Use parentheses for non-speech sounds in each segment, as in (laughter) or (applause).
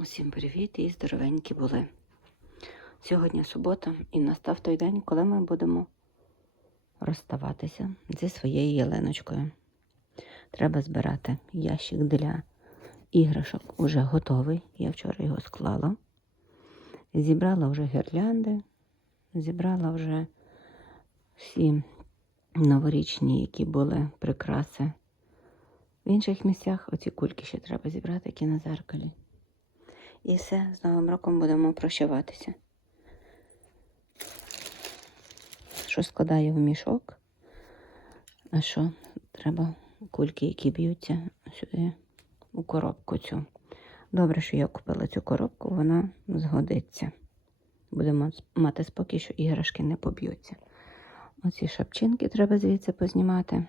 Усім привіт і здоровенькі були. Сьогодні субота і настав той день, коли ми будемо розставатися зі своєю ялиночкою. Треба збирати ящик для іграшок уже готовий. Я вчора його склала. Зібрала вже гірлянди, зібрала вже всі новорічні, які були прикраси. В інших місцях оці кульки ще треба зібрати, які на зеркалі. І все, з Новим роком будемо прощаватися. Що складаю в мішок? А що? Треба кульки, які б'ються сюди у коробку цю. Добре, що я купила цю коробку, вона згодиться. Будемо мати спокій, що іграшки не поб'ються. Оці шапчинки треба звідси познімати.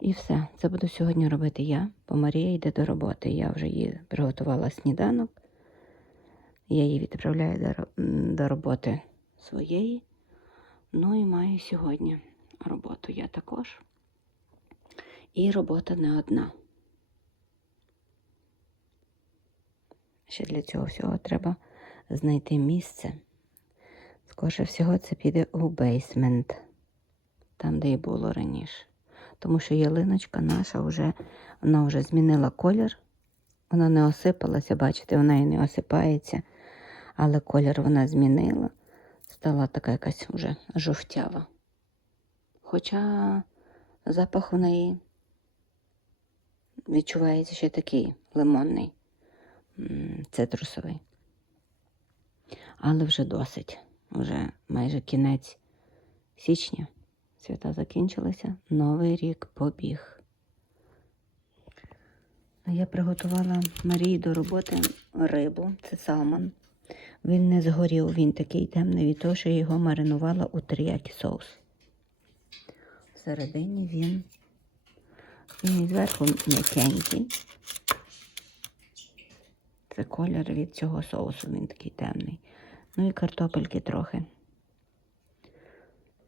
І все. Це буду сьогодні робити я, бо Марія йде до роботи. Я вже їй приготувала сніданок. Я її відправляю до, роботи своєї. Ну і маю сьогодні роботу я також. І робота не одна. Ще для цього всього треба знайти місце. Скорше всього, це піде у бейсмент, там, де і було раніше. Тому що ялиночка наша вже, вона вже змінила колір. Вона не осипалася, бачите, вона і не осипається. Але колір вона змінила. Стала така якась вже жовтява. Хоча запах у неї відчувається ще такий лимонний, цитрусовий. Але вже досить. Вже майже кінець січня. Свята закінчилися, новий рік побіг. Я приготувала Марії до роботи рибу, це салмон. Він не згорів, він такий темний від того, що його маринувала у теріякі соус. Всередині він, він і зверху м'якенький. Це колір від цього соусу, він такий темний. Ну і картопельки трохи.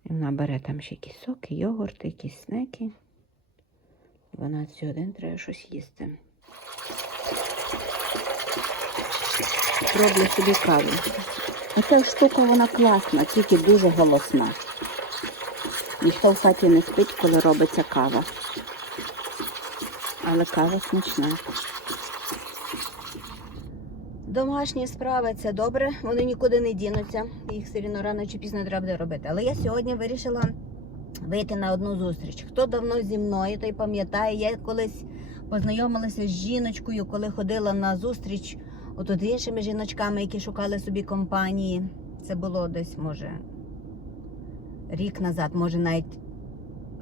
І вона бере там ще якісь соки, йогурт, якісь снеки. 12 годин треба щось їсти. Роблю собі каву. Оця штука вона класна, тільки дуже голосна. Ніхто в хаті не спить, коли робиться кава. Але кава смачна. Домашні справи це добре, вони нікуди не дінуться. Їх все рівно рано чи пізно треба буде робити. Але я сьогодні вирішила вийти на одну зустріч. Хто давно зі мною, той пам'ятає, я колись познайомилася з жіночкою, коли ходила на зустріч отут з іншими жіночками, які шукали собі компанії. Це було десь, може, рік назад, може навіть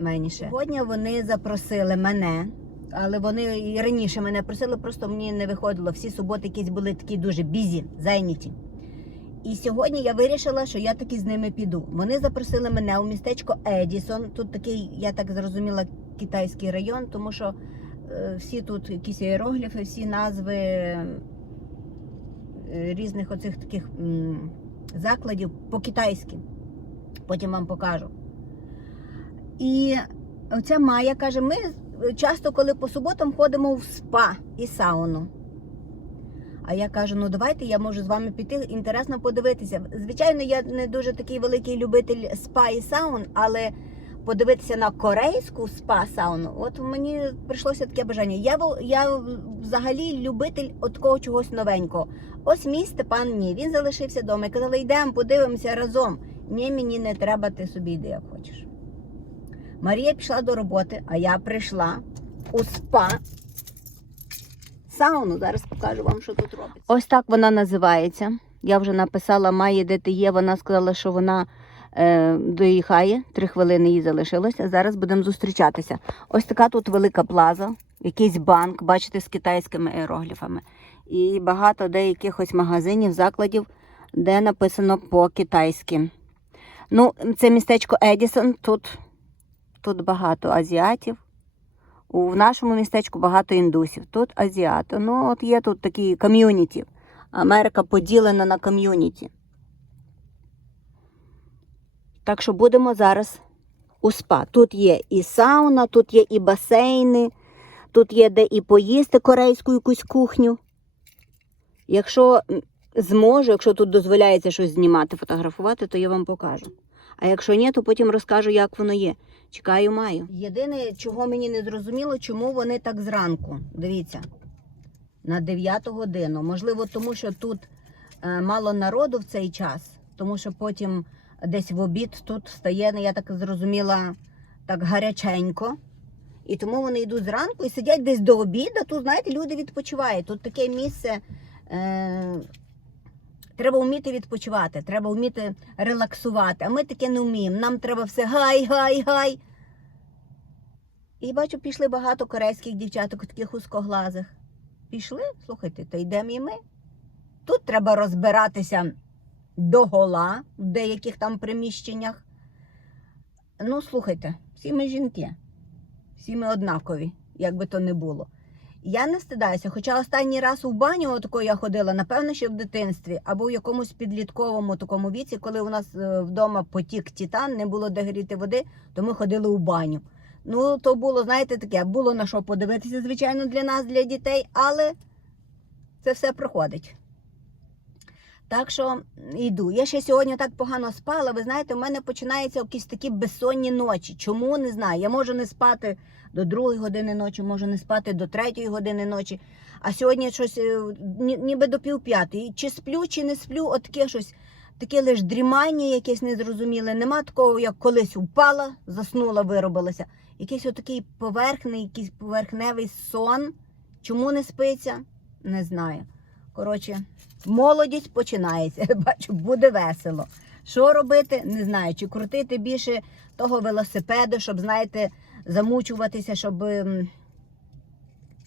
менше. Сьогодні вони запросили мене. Але вони і раніше мене просили, просто мені не виходило. Всі суботи якісь були такі дуже бізі, зайняті. І сьогодні я вирішила, що я таки з ними піду. Вони запросили мене у містечко Едісон. Тут такий, я так зрозуміла, китайський район, тому що е, всі тут якісь іерогліфи, всі назви різних оцих таких закладів по-китайськи. Потім вам покажу. І оця Майя каже: ми часто, коли по суботам ходимо в спа і сауну. А я кажу: ну давайте я можу з вами піти, інтересно подивитися. Звичайно, я не дуже такий великий любитель спа і саун, але подивитися на корейську спа сауну, от мені прийшлося таке бажання. Я, я взагалі любитель от такого чогось новенького. Ось мій Степан ні, він залишився вдома. Я казала, йдемо, подивимося разом. Ні, мені не треба, ти собі йди, як хочеш. Марія пішла до роботи, а я прийшла у спа. Сауну, зараз покажу вам, що тут робиться. Ось так вона називається. Я вже написала Майї, де ти є. Вона сказала, що вона доїхає. Три хвилини їй залишилося. Зараз будемо зустрічатися. Ось така тут велика плаза, якийсь банк, бачите, з китайськими іерогліфами. І багато ось магазинів, закладів, де написано по-китайськи. Ну, це містечко Едісон. Тут Тут багато азіатів. У нашому містечку багато індусів. Тут азіати. Ну, от є тут такі ком'юніті. Америка поділена на ком'юніті. Так що будемо зараз у спа. Тут є і сауна, тут є і басейни, тут є де і поїсти корейську якусь кухню. Якщо зможу, якщо тут дозволяється щось знімати, фотографувати, то я вам покажу. А якщо ні, то потім розкажу, як воно є. Чекаю, маю. Єдине, чого мені не зрозуміло, чому вони так зранку. Дивіться, на 9 годину. Можливо, тому що тут е, мало народу в цей час, тому що потім десь в обід тут стає, я так зрозуміла, так гаряченько. І тому вони йдуть зранку і сидять десь до обіду. Тут, знаєте, люди відпочивають. Тут таке місце. Е, треба вміти відпочивати, треба вміти релаксувати. А ми таке не вміємо. Нам треба все гай, гай, гай. І бачу, пішли багато корейських дівчаток, таких узкоглазих. Пішли, слухайте, то йдемо і ми. Тут треба розбиратися до гола в деяких там приміщеннях. Ну, слухайте, всі ми жінки, всі ми однакові, як би то не було. Я не стидаюся, хоча останній раз у баню отако я ходила, напевно, ще в дитинстві, або в якомусь підлітковому такому віці, коли у нас е, вдома потік тітан, не було де гріти води, то ми ходили у баню. Ну, то було, знаєте, таке, було на що подивитися, звичайно, для нас, для дітей, але це все проходить. Так що йду. Я ще сьогодні так погано спала. Ви знаєте, у мене починаються якісь такі безсонні ночі. Чому не знаю? Я можу не спати до другої години ночі, можу не спати до третьої години ночі. А сьогодні щось е, ніби до півп'ятої. Чи сплю, чи не сплю, от таке щось, таке лише дрімання якесь незрозуміле. Нема такого, як колись упала, заснула, виробилася. Якийсь отакий поверхний, якийсь поверхневий сон. Чому не спиться? Не знаю. Коротше, молодість починається. (laughs) Бачу, буде весело. Що робити? Не знаю. Чи крутити більше того велосипеду, щоб, знаєте, замучуватися, щоб,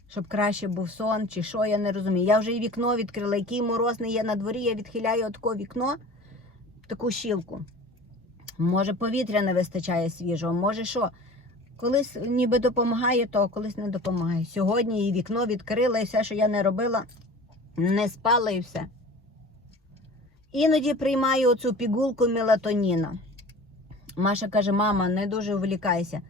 щоб краще був сон, чи що, я не розумію. Я вже і вікно відкрила, який морозний є на дворі, я відхиляю отако вікно, таку щілку. Може, повітря не вистачає свіжого, може що. Колись ніби допомагає, то колись не допомагає. Сьогодні і вікно відкрила, і все, що я не робила, не все. Іноді приймаю оцю пігулку мелатоніна. Маша каже: мама, не дуже увлікайся.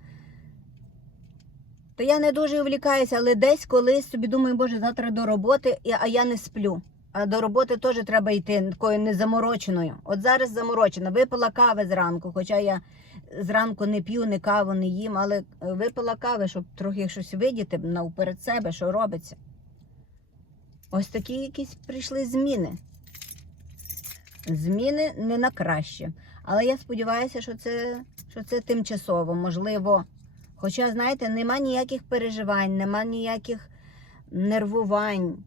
То я не дуже увлікаюся, але десь колись собі думаю, боже, завтра до роботи, а я не сплю. А до роботи теж треба йти такою незамороченою. От зараз заморочена. Випила кави зранку, хоча я зранку не п'ю, не каву, не їм, але е, випила кави, щоб трохи щось видіти навперед себе, що робиться. Ось такі якісь прийшли зміни. Зміни не на краще. Але я сподіваюся, що це, що це тимчасово, можливо. Хоча, знаєте, нема ніяких переживань, нема ніяких нервувань.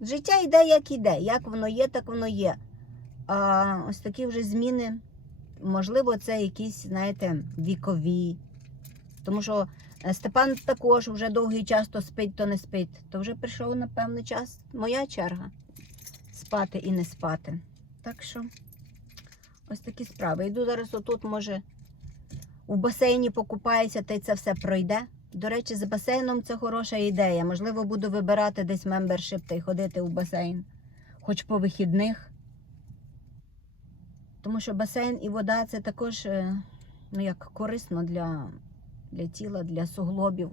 Життя йде, як іде. Як воно є, так воно є. А ось такі вже зміни, можливо, це якісь, знаєте, вікові. Тому що Степан також вже довгий час то спить, то не спить. То вже прийшов, напевно, час. Моя черга спати і не спати. Так що ось такі справи. Йду зараз отут, може, у басейні покупаюся, та й це все пройде. До речі, з басейном це хороша ідея. Можливо, буду вибирати десь мембершип та й ходити у басейн, хоч по вихідних. Тому що басейн і вода це також е, ну, як корисно для, для тіла, для суглобів,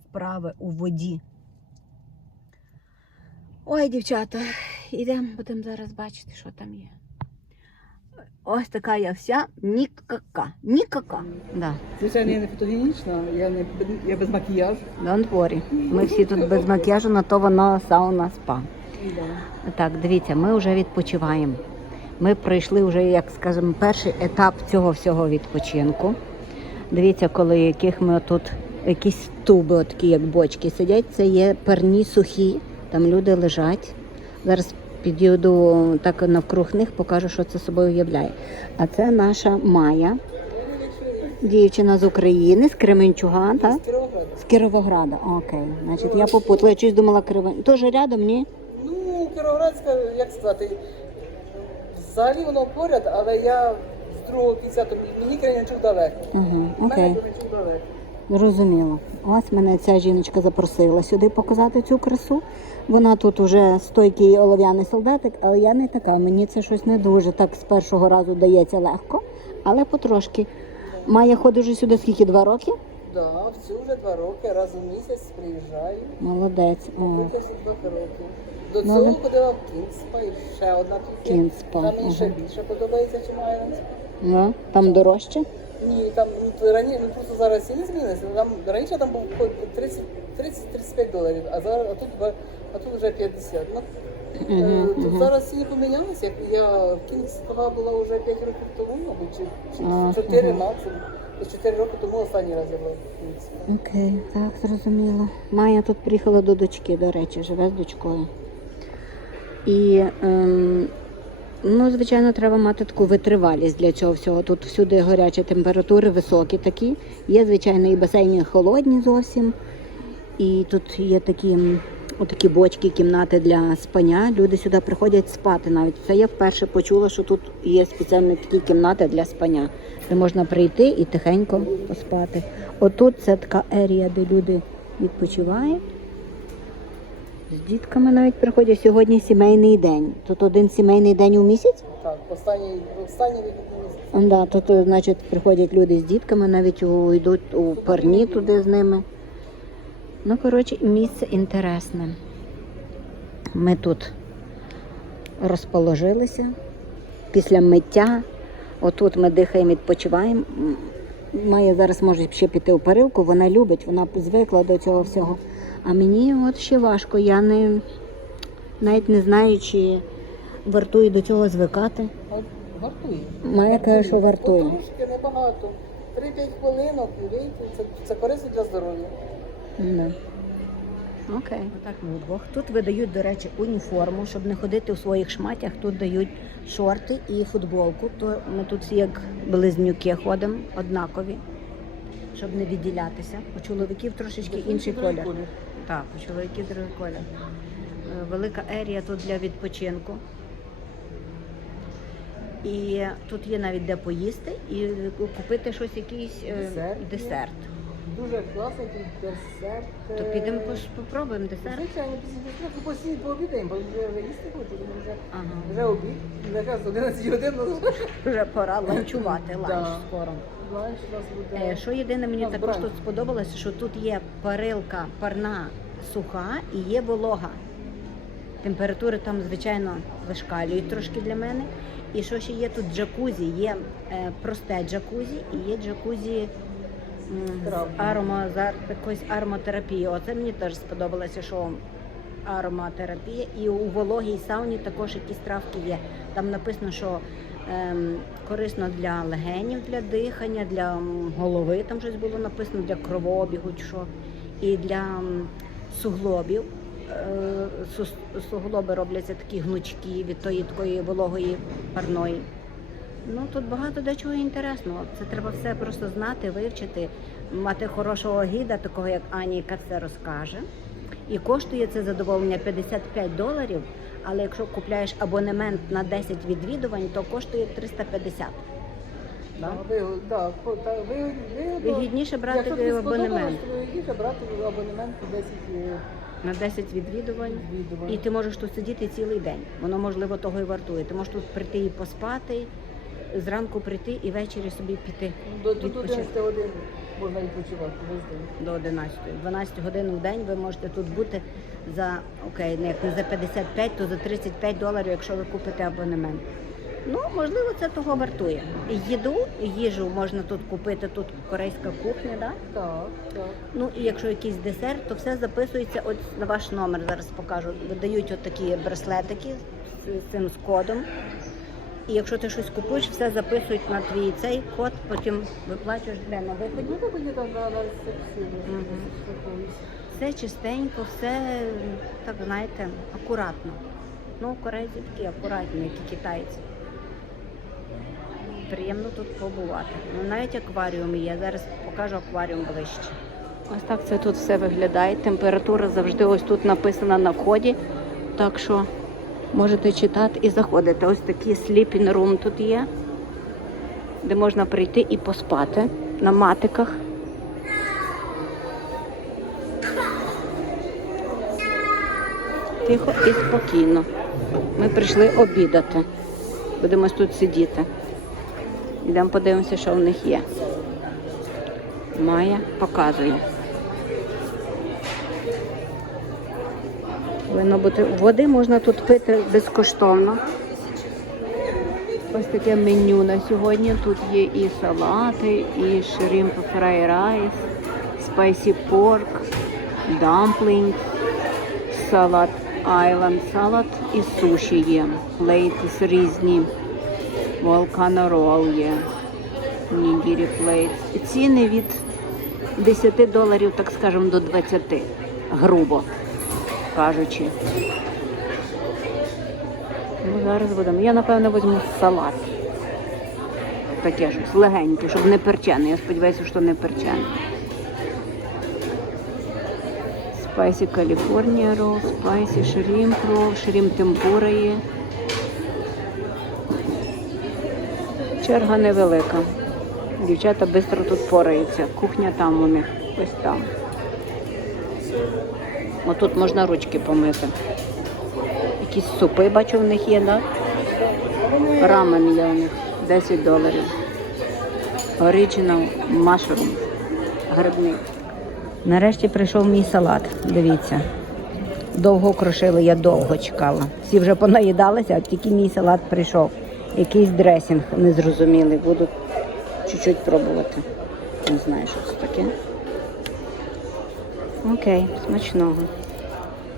вправи у воді. Ой, дівчата, ідемо, будемо зараз бачити, що там є. Ось така я вся нікака. Нікака. Да. Звичайно, я не фотогенічна, я не я без макіяжу. Don't worry. Ми всі тут без макіяжу, на то вона сауна спа. Так, дивіться, ми вже відпочиваємо. Ми пройшли вже, як скажемо, перший етап цього всього відпочинку. Дивіться, коли яких ми тут якісь туби, такі як бочки сидять, це є парні сухі, там люди лежать. Зараз підійду так навкруг них, покажу, що це собою являє. А це наша Майя, дівчина з України, з Кременчуга, так? З Кіровограда. Окей. Значить, я попутала, я щось думала Кривень. Теж рядом, ні? Ну, Кіровоградська, як сказати, взагалі воно поряд, але я кінця, то мені Кременчук далеко. Угу, мене окей. Далеко. Зрозуміло. Ось мене ця жіночка запросила сюди показати цю красу. Вона тут уже стойкий олов'яний солдатик, але я не така. Мені це щось не дуже так з першого разу дається легко, але потрошки. Має ходить вже сюди скільки два роки? Да, в цю вже два роки, раз у місяць приїжджаю. Молодець. О, Виключно двох років. До Ну, цього ви- ходила в Кінспа і ще одна тут є. Кінспа, Там мені ще ага. більше подобається, чим Айронс. Ну, там дорожче? Ні, там ну, то раніше, ну просто зараз ціни змінилися. Там раніше там був 30 30-35 доларів, а зараз а тут а тут вже 50. Ну, Угу, тут угу. зараз ціни помінялися. Як я в Кінгспа була вже 5 років тому, мабуть, чи, чи А, 4 ага. максимум. Десь 4 роки тому останній раз я була в. Окей, так, зрозуміло. Майя тут приїхала до дочки, до речі, живе з дочкою. І, ем, ну, звичайно, треба мати таку витривалість для цього всього. Тут всюди гарячі температури, високі такі. Є, звичайно, і басейни холодні зовсім. І тут є такі, отакі бочки, кімнати для спання. Люди сюди приходять спати навіть. Це я вперше почула, що тут є спеціальні такі кімнати для спання, де можна прийти і тихенько поспати. Отут це така ерія, де люди відпочивають. З дітками навіть приходять сьогодні сімейний день. Тут один сімейний день у місяць. Так, останній, останній місяць. Да, то, то, значить, приходять люди з дітками, навіть у, йдуть у парні туди з ними. Ну, коротше, місце інтересне. Ми тут розположилися після миття. Отут ми дихаємо, відпочиваємо. Має зараз може ще піти у парилку, вона любить, вона звикла до цього всього. А мені от ще важко, я не навіть не знаю, чи вартує до цього звикати. Вартує. Майя каже, що вартує. От Трошки небагато. 3-5 хвилинок і вийти. Це, це корисно для здоров'я. Да. Окей. Отак ми вдвох. Тут видають, до речі, уніформу, щоб не ходити у своїх шматях. Тут дають шорти і футболку. То ми тут всі як близнюки ходимо, однакові, щоб не відділятися. У чоловіків трошечки інший колір. Так, у чоловіків другий колір. Е, Велика ерія тут для відпочинку. І тут є навіть де поїсти і купити щось, якийсь е, Десерт десерт. Дуже класний тут десерт. То е, підемо пош- попробуємо десерт. Звичайно, після десерту постійно пообідаємо, бо вже вже їсти хочу, тому вже, Ага. вже обід. Якраз 11 годин Вже пора ланчувати (laughs) ланч Да. скоро. ланч у нас буде. Е, Що єдине мені нас також тут сподобалося, що тут є парилка парна суха і є волога. Температури там, звичайно, вишкалюють трошки для мене. І що ще є тут джакузі? Є е, просте джакузі і є джакузі м, з Травми. арома, з якоюсь ароматерапією. Оце мені теж сподобалося, що ароматерапія. І у вологій сауні також якісь травки є. Там написано, що ем, корисно для легенів, для дихання, для голови, там щось було написано, для кровообігу, що, і для суглобів. Е, Суглоби робляться такі гнучкі від тої такої вологої парної. Ну тут багато до чого інтересного. Це треба все просто знати, вивчити, мати хорошого гіда, такого як Ані, яка все розкаже. І коштує це задоволення 55 доларів. Але якщо купляєш абонемент на 10 відвідувань, то коштує 350. Да, ви- да, по- та- ви- ви- Вигідніше брати Якщо тобі абонемент. то вигідніше брати абонемент по 10 е, На 10 відвідувань. відвідувань. І ти можеш тут сидіти цілий день. Воно можливо того і вартує. Ти можеш тут прийти і поспати, зранку прийти і ввечері собі піти До, до відпочити. 11 годин можна відпочивати до 11. 12 годин в день ви можете тут бути за окей, не як не за 55, то за 35 доларів, якщо ви купите абонемент. Ну, можливо, це того вартує. Їду, їжу можна тут купити, тут корейська кухня, да? Так, так. Ну і якщо якийсь десерт, то все записується от на ваш номер. Зараз покажу. Видають от такі браслетики з, з цим з кодом. І якщо ти щось купуєш, все записують на твій цей код, потім виплачуєш де на виході. Ну. Все чистенько, все так знаєте, акуратно. Ну, корейці такі акуратні, як і китайці. Приємно тут побувати. Ну, навіть акваріум є. Зараз покажу акваріум ближче. Ось так це тут все виглядає. Температура завжди ось тут написана на вході. Так що можете читати і заходити. Ось такий sleeping room тут є, де можна прийти і поспати на матиках. Тихо і спокійно. Ми прийшли обідати. Будемо тут сидіти. Йдемо подивимося, що в них є. Майя показує. Повинно бути води можна тут пити безкоштовно. Ось таке меню на сьогодні. Тут є і салати, і шримп фрай райс, спайсі порк, дамплінг, салат айленд салат і суші є. Плейтс різні. Волкано рол є. Нігірі плейтс. Ціни від 10 доларів, так скажемо, до 20, грубо кажучи. Ну, зараз будемо. Я, напевно, візьму салат. Таке щось легеньке, щоб не перчене. Я сподіваюся, що не перчене. Спайсі Каліфорнія рол, спайсі шрімп рол, шрімп темпура є. Черга невелика. Дівчата швидко тут пораються. Кухня там у них, ось там. Отут можна ручки помити. Якісь супи, бачу, в них є, да? Рамен є у них 10 доларів. Original mushroom. Грибний. Нарешті прийшов мій салат. Дивіться. Довго крошили, я довго чекала. Всі вже понаїдалися, а тільки мій салат прийшов. Якийсь дресінг незрозумілий. Буду чуть-чуть пробувати. Не знаю, що це таке. Окей, смачного.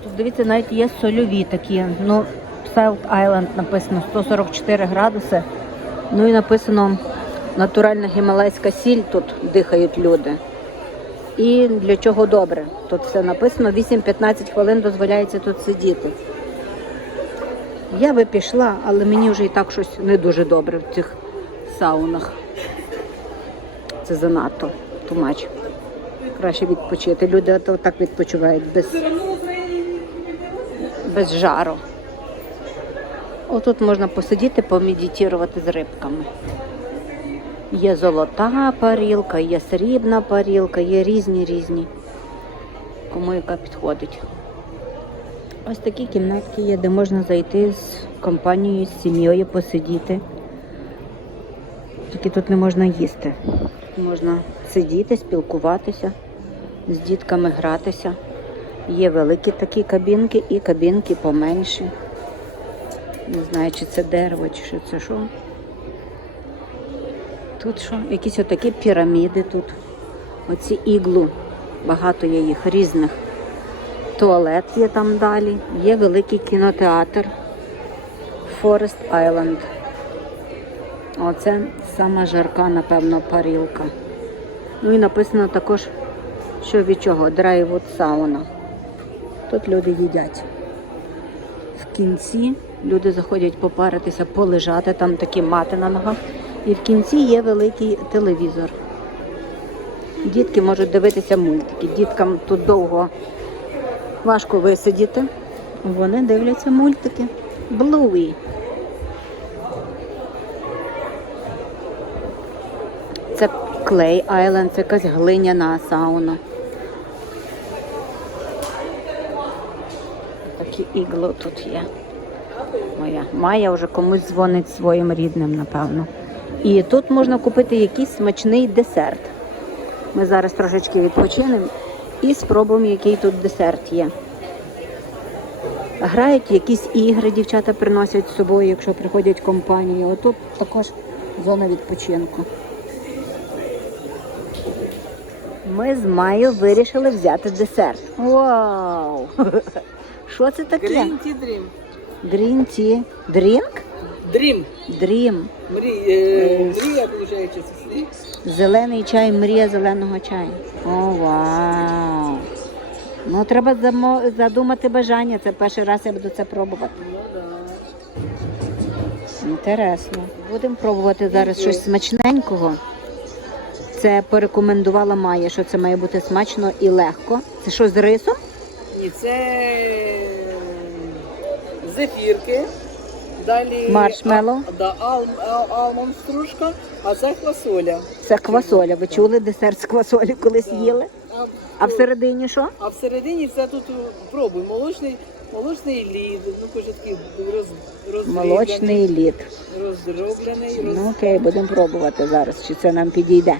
Тут дивіться, навіть є сольові такі. Ну, South Island написано 144 градуси. Ну і написано натуральна гімалайська сіль тут дихають люди. І для чого добре? Тут все написано. 8-15 хвилин дозволяється тут сидіти. Я би пішла, але мені вже і так щось не дуже добре в цих саунах. Це занадто тумач. Краще відпочити. Люди от так відпочивають без, без жару. Отут можна посидіти, помедитувати з рибками. Є золота парілка, є срібна парілка, є різні різні. Кому яка підходить. Ось такі кімнатки є, де можна зайти з компанією, з сім'єю посидіти. Тільки тут не можна їсти. Можна сидіти, спілкуватися, з дітками гратися. Є великі такі кабінки і кабінки поменші. Не знаю, чи це дерево, чи що це що. Тут що? Якісь отакі піраміди тут. Оці іглу. Багато є їх різних. Туалет є там далі. Є великий кінотеатр. Forest Island. Оце сама жарка, напевно, парілка. Ну і написано також, що від чого? Драйвуд сауна. Тут люди їдять. В кінці люди заходять попаритися, полежати, там такі мати на ногах. І в кінці є великий телевізор. Дітки можуть дивитися мультики. Діткам тут довго важко висидіти. Вони дивляться мультики. Блуї. Це Клей Айленд, це якась глиняна сауна. Такі ігло тут є. Моя Майя вже комусь дзвонить своїм рідним, напевно. І тут можна купити якийсь смачний десерт. Ми зараз трошечки відпочинемо і спробуємо, який тут десерт є. Грають якісь ігри, дівчата приносять з собою, якщо приходять компанії. Отут також зона відпочинку. Ми з Маю вирішили взяти десерт. Вау! (laughs) Що це таке? Green Tea Dream. Green tea. Drink? Dream. Dream. Мрі, е, мрія, виходить, це. Зелений чай, мрія зеленого чаю. О, вау! Ну, треба замо- задумати бажання. Це перший раз я буду це пробувати. Ну, да. Інтересно. Будемо пробувати зараз щось смачненького. Це порекомендувала Майя, що це має бути смачно і легко. Це що з рисом? Ні, це е, зефірки. Далі Маршмеллоу. а- да, ал, ал, алмонд стружка, а це квасоля. Це квасоля. Ви чули десерт з квасолі колись їли? А, А всередині що? а всередині це тут е, пробуй. Молочний, молочний лід, ну каже такий роз, роздріблений, Молочний лід. роздроблений, роз... Ну окей, будемо пробувати зараз, чи це нам підійде.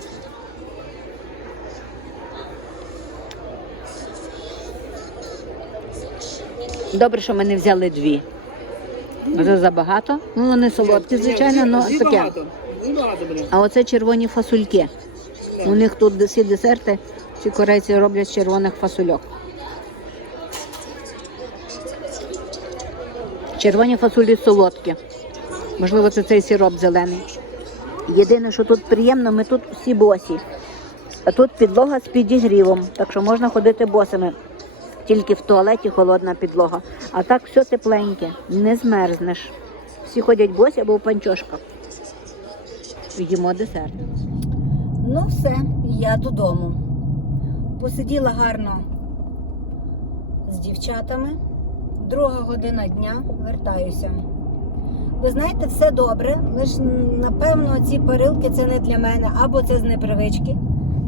Добре, що ми не взяли дві. Це забагато. Ну, вони солодкі, звичайно, але таке. багато буде. А оце червоні фасульки. У них тут всі десерти, ці корейці роблять з червоних фасульок. Червоні фасулі солодкі. Можливо, це цей сироп зелений. Єдине, що тут приємно, ми тут всі босі. А тут підлога з підігрівом, так що можна ходити босими. Тільки в туалеті холодна підлога. А так все тепленьке, не змерзнеш. Всі ходять босі або в панчошках. Їмо десерт. Ну все, я додому. Посиділа гарно з дівчатами. Друга година дня вертаюся. Ви знаєте, все добре, лише напевно ці парилки це не для мене, або це з непривички.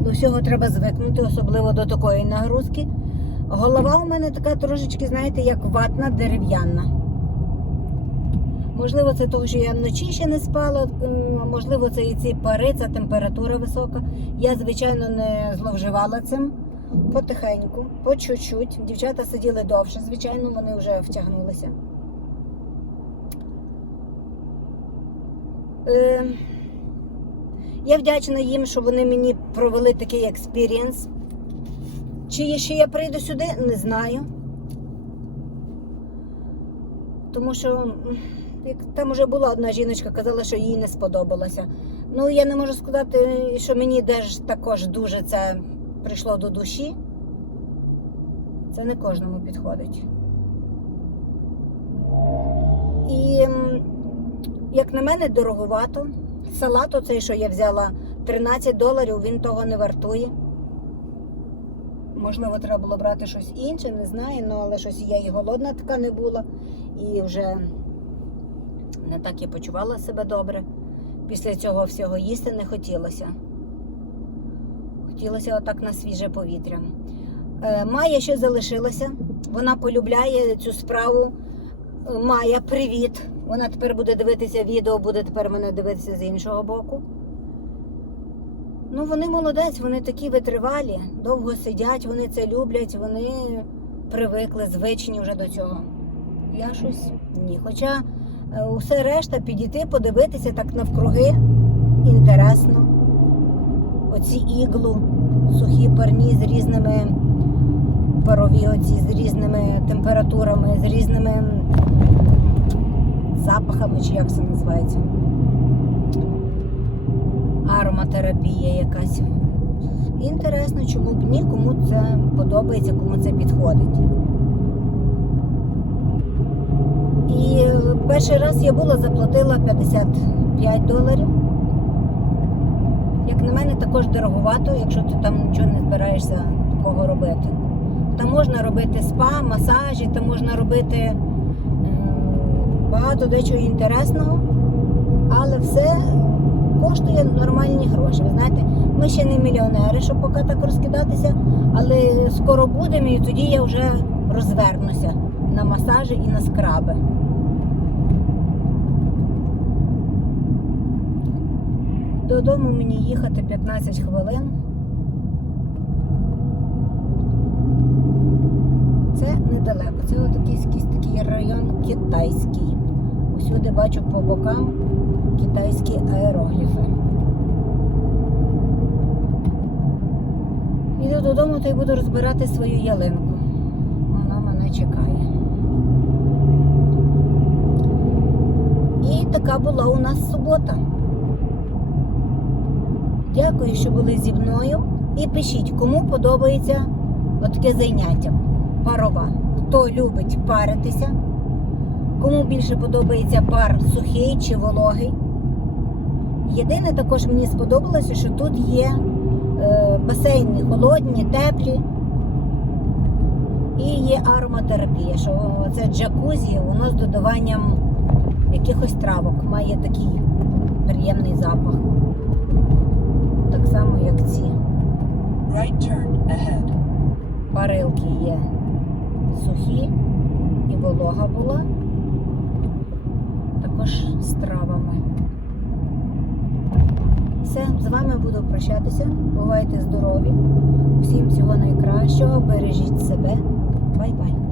До всього треба звикнути, особливо до такої нагрузки. Голова у мене така трошечки, знаєте, як ватна дерев'яна. Можливо, це того, що я вночі ще не спала, можливо, це і ці пари, ця температура висока. Я, звичайно, не зловживала цим потихеньку, по чуть-чуть. Дівчата сиділи довше, звичайно, вони вже втягнулися. Е, я вдячна їм, що вони мені провели такий експірієнс. Чи ще я прийду сюди, не знаю. Тому що як там вже була одна жіночка, казала, що їй не сподобалося. Ну, я не можу сказати, що мені теж також дуже це прийшло до душі. Це не кожному підходить. І, як на мене, дороговато. Салат оцей, що я взяла 13 доларів, він того не вартує. Можливо, треба було брати щось інше, не знаю, ну, але щось я і голодна така не була. І вже не так я почувала себе добре. Після цього всього їсти не хотілося. Хотілося отак на свіже повітря. Е, Майя ще залишилася. Вона полюбляє цю справу. Майя, привіт! Вона тепер буде дивитися відео, буде тепер мене дивитися з іншого боку. Ну, вони молодець, вони такі витривалі, довго сидять, вони це люблять, вони привикли, звичні вже до цього. Я щось ні. Хоча е, усе решта підійти, подивитися так навкруги інтересно. Оці іглу, сухі парні з різними парові, оці з різними температурами, з різними запахами, чи як це називається. Ароматерапія якась. Інтересно, чому б ні, кому це подобається, кому це підходить. І перший раз я була, заплатила 55 доларів. Як на мене, також дороговато, якщо ти там нічого не збираєшся такого робити. Там можна робити спа, масажі, там можна робити багато дечого інтересного, але все коштує нормальні гроші. Ви знаєте, ми ще не мільйонери, щоб поки так розкидатися, але скоро будемо і тоді я вже розвернуся на масажі і на скраби. Додому мені їхати 15 хвилин. Це недалеко. Це отакий такий район китайський. Усюди бачу по бокам китайські аерогліфи. Іду додому та й буду розбирати свою ялинку. Вона мене чекає. І така була у нас субота. Дякую, що були зі мною. І пишіть, кому подобається таке заняття. Парова. Хто любить паритися, кому більше подобається пар сухий чи вологий. Єдине також мені сподобалося, що тут є е, басейни холодні, теплі. І є ароматерапія, що це джакузі, воно з додаванням якихось травок. Має такий приємний запах. Так само, як ці Right turn ahead. парилки є сухі і волога була. Також з травами. Все, з вами буду прощатися. Бувайте здорові. Всім всього найкращого. Бережіть себе. Бай-бай.